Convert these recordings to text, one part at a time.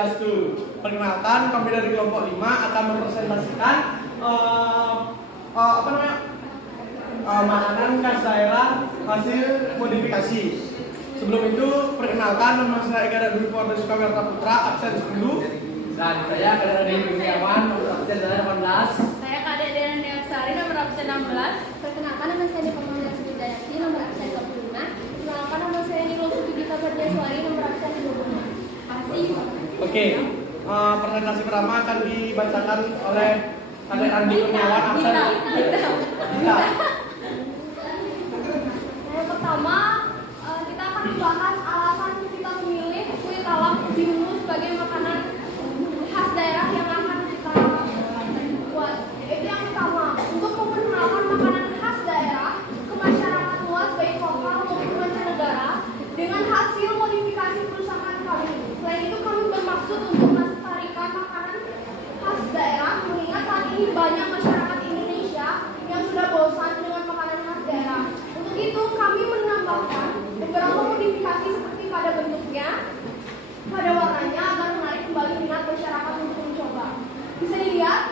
Swastiastu. Perkenalkan, kami dari kelompok 5 akan mempresentasikan makanan khas daerah hasil modifikasi. Sebelum itu, perkenalkan, nama saya Ega Dwi Forda Sukawerta Putra, absen 10. Dan saya Kak Dede Kurniawan, nomor absen 18. Saya Kak Dede Neopsari, nomor absen 16. Perkenalkan, nama saya Depamanda Sudayati, nomor absen 25. Perkenalkan, nama saya Nilo Putri Gita Perdiaswari, nomor absen 25. Kasih. Oke, presentasi pertama akan dibacakan oleh Kak Andi Kurniawan, absen. Gita. Yang pertama, kita akan membahas alasan kita memilih kue talam ubi ungu sebagai makanan khas daerah yang akan kita buat. Itu yang pertama, untuk memperkenalkan makanan khas daerah ke masyarakat luas baik lokal maupun mancanegara dengan hasil modifikasi perusahaan kami. Selain itu, kami bermaksud untuk melestarikan makanan khas daerah, mengingat saat ini banyak masyarakat Indonesia yang sudah bosan dengan makanan khas daerah. Untuk itu, kami menambahkan beberapa modifikasi seperti pada bentuknya, pada warnanya agar menarik kembali minat masyarakat untuk mencoba. Bisa dilihat,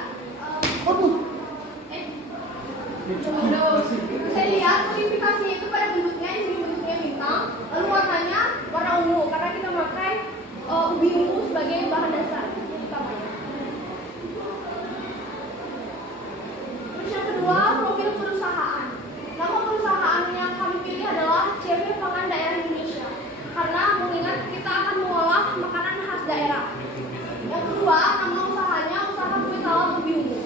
bisa dilihat modifikasinya itu pada bentuknya, ini bentuknya bintang, lalu warnanya warna ungu karena kita pakai ubi ungu sebagai bahan dasar utamanya. Terus yang kedua, profil perusahaan. Nama perusahaan yang kami pilih adalah CV Pangan Daerah Indonesia karena mengingat kita akan mengolah makanan khas daerah. Yang kedua, nama usahanya usaha kue talam ubi ungu.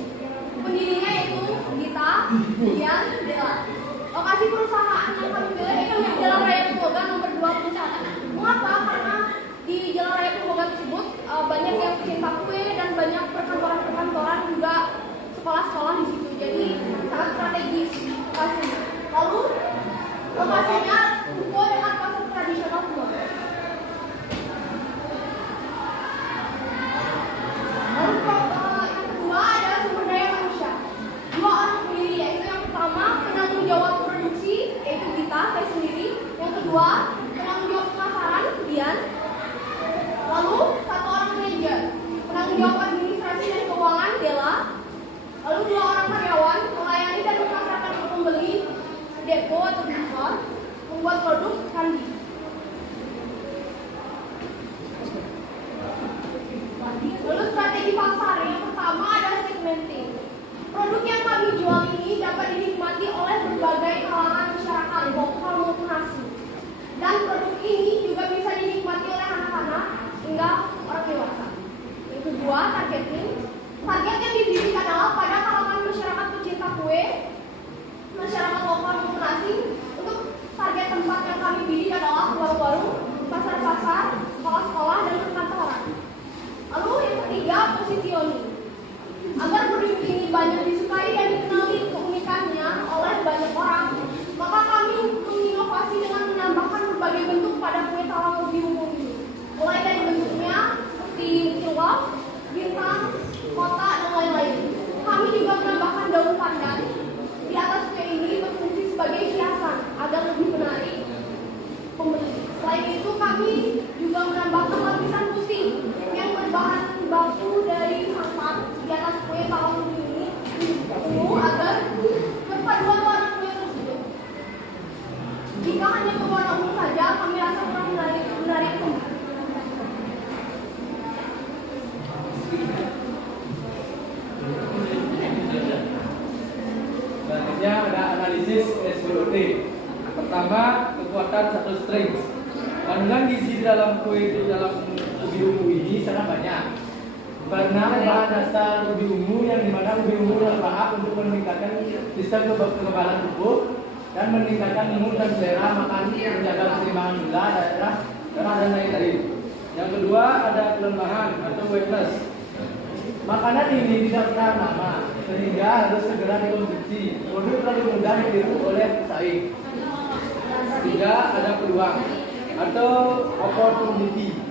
Pendirinya yaitu Gita, Dian, Dela. Lokasi perusahaan yang kami pilih itu di Jalan Raya Purwoga nomor 21. Mengapa? Karena di Jalan Raya Purwoga tersebut banyak yang pecinta kue dan banyak perkantoran-perkantoran juga sekolah-sekolah di situ. Jadi sangat strategis lokasinya. Lalu lokasinya Tugu dengan pasar tradisional Purwoga. Lalu yang kedua adalah sumber daya manusia. Dua orang pendiri, yaitu yang pertama penanggung jawab produksi, yaitu kita, saya sendiri. Yang kedua penanggung jawab pemasaran, Dian. Lalu satu orang manajer, penanggung jawab administrasi dan keuangan, Dela. Lalu dua orang karyawan melayani dan memasarkan ke pembeli, depo atau diskon, membuat produk, Kandi. Lalu strategi pasar yang pertama adalah segmenting. Produk yang kami jual ini dapat dinikmati oleh berbagai kalangan masyarakat lokal maupun asing. Dan produk ini juga bisa dinikmati oleh anak-anak hingga orang dewasa. Yang kedua, targeting. Target yang dipilih adalah pada kalangan masyarakat pecinta kue, masyarakat lokal maupun asing. Untuk target tempat yang kami pilih adalah warung-warung, pasar-pasar, sekolah-sekolah, dan perkantoran. Lalu yang ketiga, positioning. Agar produk ini banyak disukai dan dikenali keunikannya oleh banyak orang, maka kami menginovasi dengan menambahkan berbagai bentuk pada kue talam ubi ungu ini. Mulai dari bentuknya seperti kilap, bintang, kotak, dan lain-lain. Kami juga menambahkan daun pandan di atas kue ini berfungsi sebagai hiasan agar lebih menarik pembeli. Selain itu, kami juga menambahkan lapisan putih yang berbahan baku dari santan di atas kue talam ini ungu agar berpaduan warna kue tersebut. Jika hanya berwarna ungu saja, kami rasa kurang menarik pembeli. Selanjutnya ada analisis SWOT. Pertama, kekuatan satu string. Kandungan gizi di dalam kue di dalam ubi ungu ini sangat banyak. Karena bahan dasar ubi ungu yang dimana ubi ungu bermanfaat untuk meningkatkan sistem kekebalan tubuh dan meningkatkan imun dan selera makan, menjaga keseimbangan gula darah dan lain-lain. Yang kedua ada kelembahan atau weightless. Makanan ini tidak tahan lama sehingga harus segera dikonsumsi. Produk terlalu mudah ditiru oleh pesaing. Tiga ada peluang atau opportunity.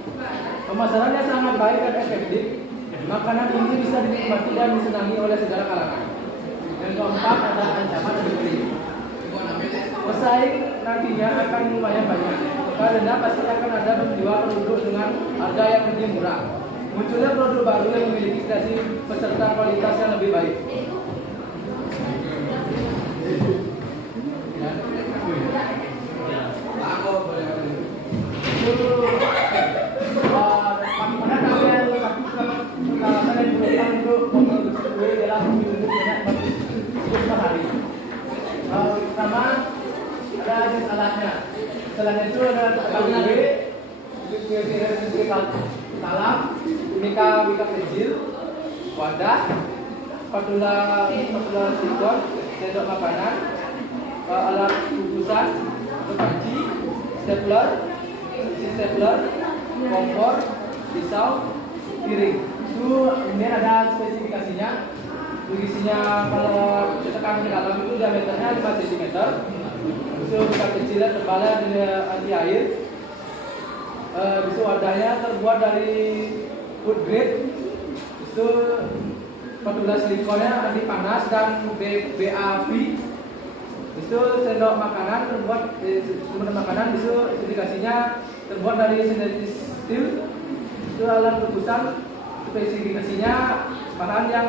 Pemasarannya sangat baik dan efektif. Makanan ini bisa dinikmati dan disenangi oleh segala kalangan. Yang keempat ada ancaman dibeli. Pesaing nantinya akan lumayan banyak karena pasti akan ada menjual produk dengan harga yang lebih murah. munculnya produk baru yang memiliki kreasi beserta kualitas yang lebih baik. Pada tabel satu peralatan yang diperlukan untuk memproduksi kue dalam hidup banyak hari. Pertama ada jenis alatnya. Selain itu ada kue, talam, mika kecil, wadah, spatula silikon, sendok makanan, alat kukusan, panci, stapler, kompor, pisau, piring. Itu ini ada spesifikasinya. Isinya kalau cetakan di dalam itu diameternya 5 cm. Itu mika kecilnya tebalnya anti air. Itu wadahnya terbuat dari food grade. Itu spatula silikonnya anti panas dan BAV. Itu sendok makanan terbuat sumber makanan itu spesifikasinya terbuat dari sintetis steel. Itu alat kukusan spesifikasinya bahan yang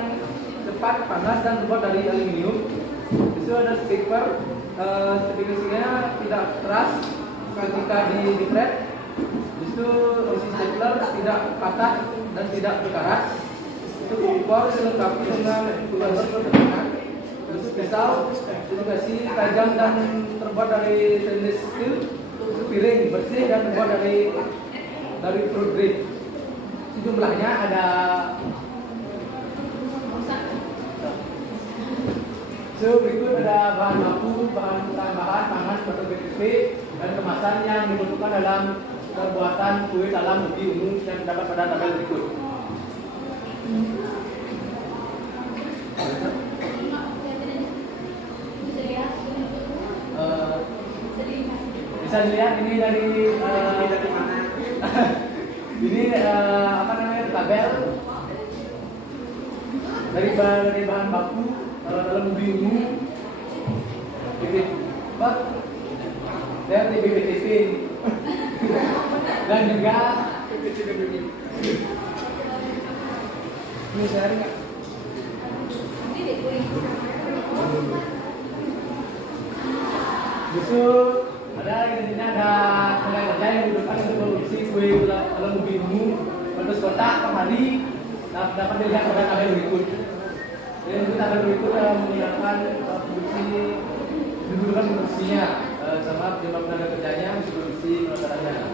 cepat panas dan terbuat dari aluminium. Itu ada speaker spesifikasinya tidak keras ketika di-fret. Itu isi stapler tidak patah dan tidak berkarat. Itu kompor dilengkapi dengan kultur pertemanan. Terus pisau spesifikasi tajam dan terbuat dari stainless steel. Itu piring bersih dan terbuat dari fruit grade. Jumlahnya ada berikut ada bahan baku, bahan tambahan, panas, batu BTP, dan kemasan yang dibutuhkan dalam pembuatan kue talam ubi ungu yang terdapat pada tabel berikut. Bisa dilihat ini dari mana? Ini apa namanya tabel dari bahan baku dalam ubi ungu, dan BPTP dan juga ini saya nggak justru ada tenaga yang dibutuhkan untuk produksi kue dalam ubi ungu 100 kotak per hari dapat dilihat pada tabel berikut. Dan untuk tabel berikut menggunakan dibutuhkan produksinya sama jumlah tenaga kerjanya, produksi penasarannya.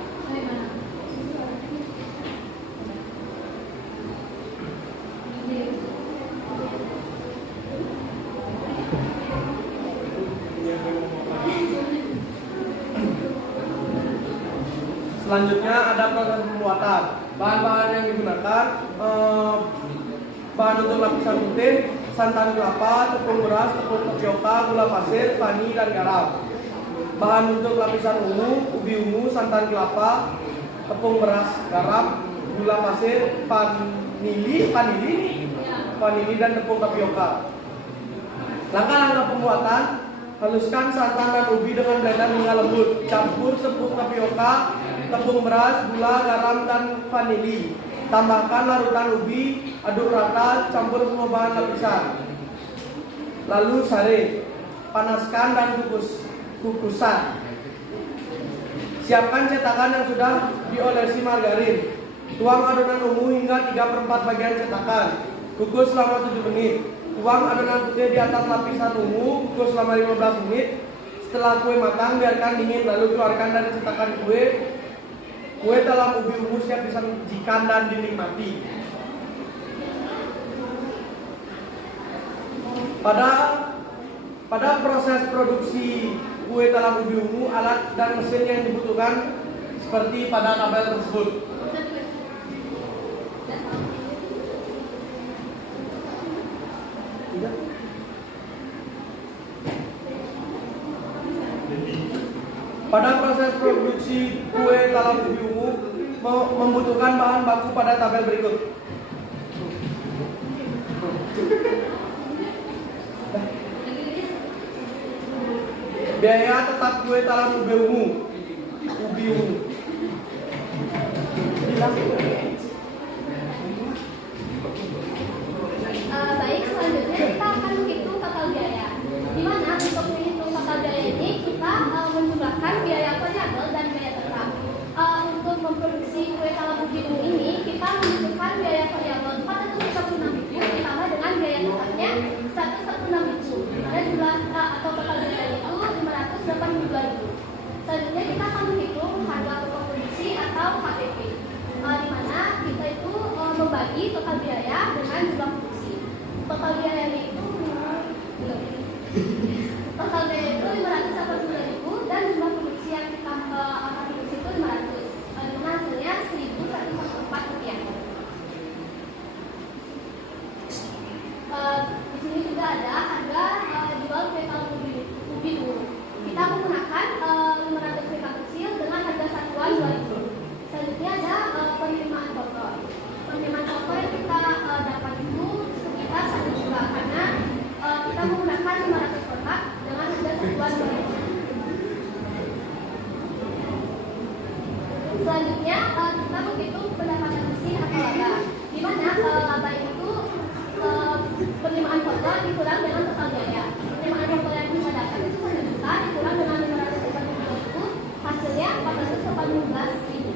Selanjutnya ada proses pembuatan. Bahan-bahan yang digunakan bahan untuk lapisan putih, santan kelapa, tepung beras, tepung tapioka, gula pasir, vanili dan garam. Bahan untuk lapisan ungu, ubi ungu, santan kelapa, tepung beras, garam, gula pasir, vanili dan tepung tapioka. Langkah-langkah pembuatan: haluskan santan dan ubi dengan blender hingga lembut. Campur tepung tapioka, tepung beras, gula, garam, dan vanili. Tambahkan larutan ubi, aduk rata, campur semua bahan lapisan. Lalu saring, panaskan dan kukusan. Siapkan cetakan yang sudah diolesi margarin. Tuang adonan ungu hingga 3/4 bagian cetakan. Kukus selama 7 menit. Tuang adonan putih di atas lapisan ungu, kukus selama 15 menit. Setelah kue matang, biarkan dingin lalu keluarkan dari cetakan kue. Kue talam ubi ungu siap disajikan dan dinikmati. Pada proses produksi kue talam ubi ungu, alat dan mesin yang dibutuhkan seperti pada tabel tersebut. Pada proses produksi kue talam ubi ungu membutuhkan bahan baku pada tabel berikut. Biaya tetap kue talam ubi ungu. ubi ungu ini kita membutuhkan biaya karyawan 436.000 ditambah dengan biaya tetapnya 146.000. Ada jumlah atau total biaya itu 582.000. Selanjutnya kita akan menghitung harga pokok produksi atau HPP, di mana kita itu membagi total biaya dengan jumlah produksi. Total biayanya itu 582.000 dan jumlah produksi yang kita akan produksi itu 500. Dengan hasilnya 1.104 rupiah. Di sini juga ada harga jual kue talam ubi ungu. Kita menggunakan 500 kue kecil dengan harga satuan 2.000. Selanjutnya ada penerimaan kotor. Penerimaan kotor yang kita dapat itu sekitar 1 juta karena kita menggunakan 500 kotak dengan harga satuan 2.000. Selanjutnya kita menghitung pendapatan mesin atau laba, di mana laba itu penerimaan kotor dikurang dengan total biaya. Penerimaan kotor yang kita dapat itu 1 juta dikurang dengan 582.000, hasilnya 418.000.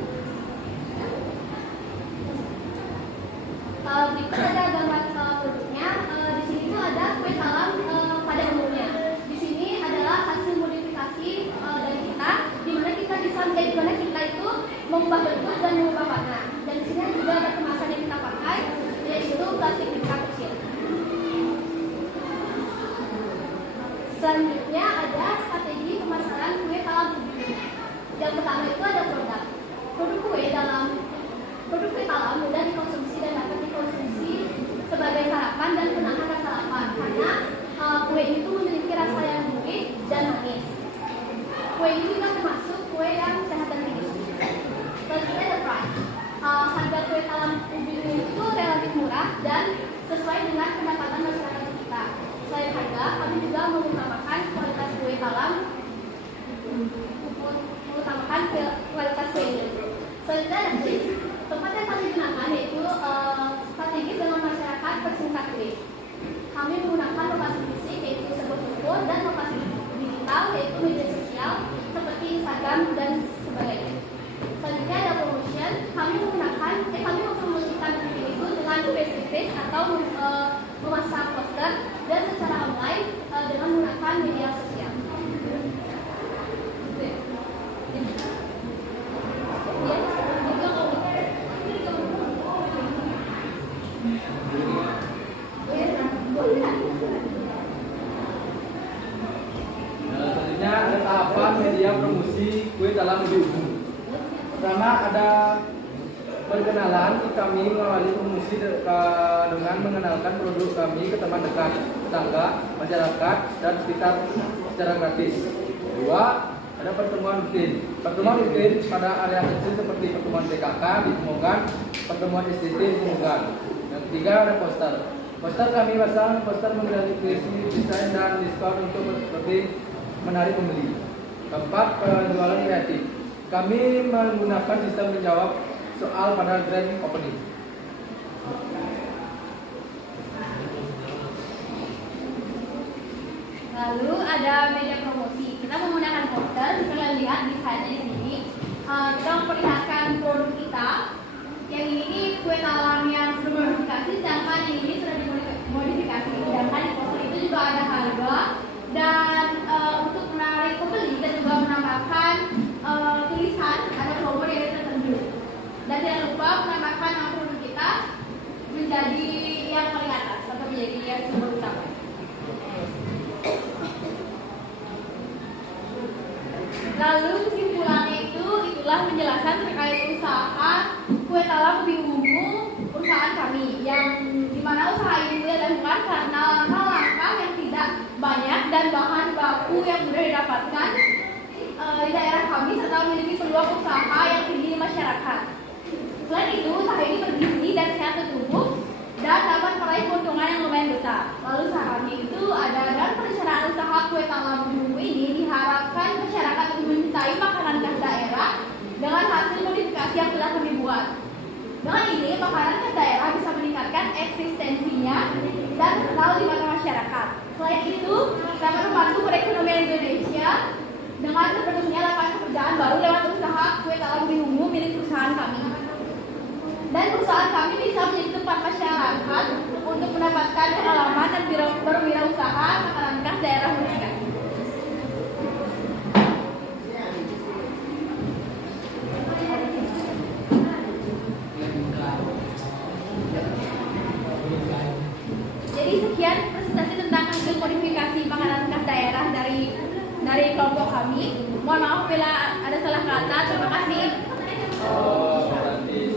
Berikut ada gambar produknya. Di sini tuh ada kue talam pada umumnya. Di sini adalah hasil modifikasi dari kita, di mana kita bisa di mana kita itu mengubah bentuk dan mengubah warna. Dan di sini juga ada kemasan yang kita pakai, yaitu plastik pipet kecil. Selanjutnya ada strategi pemasaran kue talam ubi. Yang pertama itu ada produk. Produk kue talam mudah dikonsumsi dan dapat dikonsumsi sebagai sarapan dan penanganan rasa lapar karena kue itu memiliki rasa yang gurih dan manis. Kue ini juga termasuk kue yang sehat dan tinggi. Selanjutnya ada price. Harga kue talam ubi itu relatif murah dan sesuai dengan pendapatan masyarakat kita. Selain harga, kami juga mengutamakan kualitas kue talam, ini. Selanjutnya ada tips. Tempat yang kami gunakan yaitu strategis dengan masyarakat pecinta kue. Kami menggunakan lokasi fisik yaitu sebuah toko dan lokasi digital yaitu media sosial seperti Instagram dan sebagainya. Selanjutnya ada promotion. Kami mempromosikan kue itu dengan face-to-face atau memasang poster dan secara online dengan menggunakan media sosial. Selanjutnya ada tahapan media promosi kue talam ubi ungu. Pertama ada perkenalan. Kami mengawali promosi dengan mengenalkan produk kami ke teman dekat, tetangga, masyarakat, dan sekitar secara gratis. Kedua, ada pertemuan rutin. Pertemuan rutin pada area kecil seperti pertemuan PKK di Pemogan, pertemuan STT di Pemogan. Yang ketiga ada poster. Poster kami pasang poster mengenai desain dan diskon untuk lebih menarik pembeli. Keempat, penjualan kreatif. Kami menggunakan sistem menjawab soal pada grand opening. Lalu ada media promosi. Kita menggunakan poster, bisa kalian lihat desainnya di sini. Kita memperlihatkan produk kita. Yang ini kue talam yang sudah dimodifikasi, sedangkan yang ini sudah dimodifikasi. Sedangkan di poster itu juga ada harga dan untuk menarik pembeli dan juga menambahkan tulisan ada promo dari tertentu. Dan jangan lupa menambahkan nama produk kita menjadi yang paling atas atau menjadi yang sumber utama. Lalu kesimpulannya itulah penjelasan terkait usaha kue talam ubi ungu perusahaan kami, yang dimana usaha ini dilakukan karena langkah-langkah yang tidak banyak dan bahan baku yang mudah didapatkan di daerah kami serta memiliki peluang usaha yang tinggi di masyarakat. Selain itu, usaha ini bergizi dan sehat tubuh dan dapat meraih keuntungan yang lumayan besar. Lalu sarannya itu ada, dan perencanaan usaha kue talam ubi ungu ini diharapkan masyarakat untuk mencintai makanan khas daerah dengan hasil modifikasi yang telah kami buat. Dengan ini, makanan khas daerah bisa meningkatkan eksistensinya dan terkenal di mata masyarakat. Selain itu, dapat membantu perekonomian Indonesia dengan terbentuknya lapangan pekerjaan baru lewat usaha kue talam ubi ungu milik perusahaan kami. Dan perusahaan kami bisa menjadi tempat masyarakat untuk mendapatkan pengalaman dan berwirausaha makanan khas daerah mereka. Jadi sekian presentasi tentang hasil modifikasi makanan khas daerah dari kelompok kami. Mohon maaf bila ada salah kata. Terima kasih. Oh, santi.